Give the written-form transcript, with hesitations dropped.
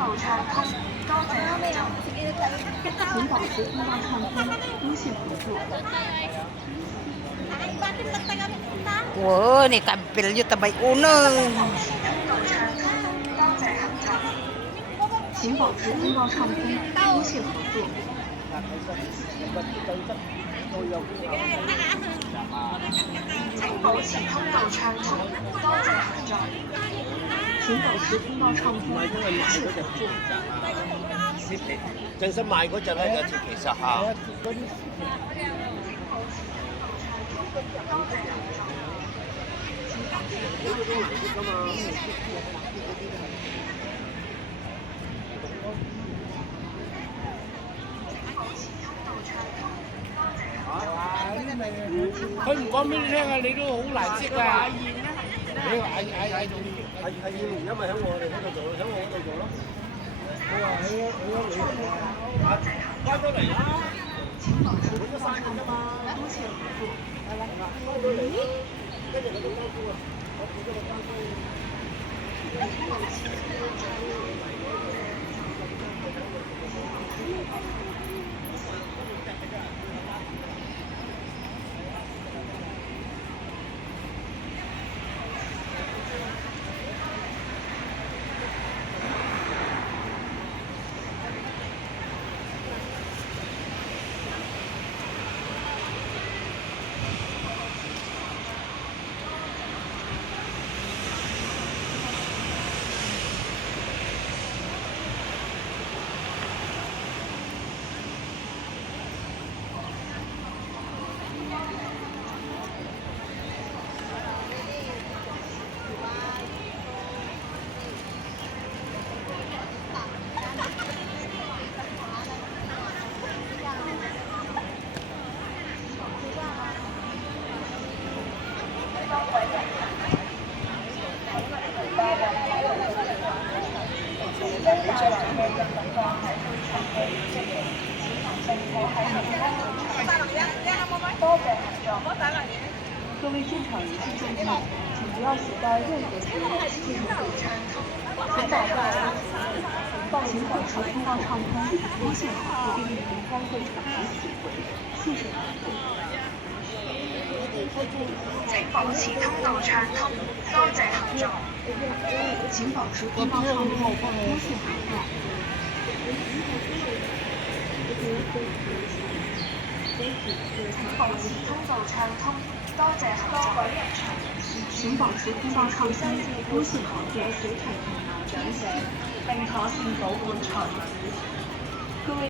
道暢通，多謝合作。請保持通道暢通，多謝合作。Wow, ni kampil yun tabay uno. 保持通道暢通，多謝合作。請保持通道暢通，多謝合作。請保持通道暢通，多謝合作。請保持通道暢通，多謝合作。正式賣嗰陣咧，有時其實嚇。佢唔講俾你聽啊，你都好難識啊！你話嗌做係因為喺我哋嗰度做，喺我嗰度做咯。我話翻咗嚟啦，本咗3日㗎嘛，翻咗嚟啦，跟住我都交工啊，我自己個交工。各位现场人士注意，请不要携带任何物品进入会场。请保持通道畅通，多谢合作。该会场已启回，谢谢合作。請保持通道暢通，多謝合作。請保持通道暢通，多謝合作。請保持通道暢通，多謝合作。請保持通道暢通，多謝合作。並妥善保管財物。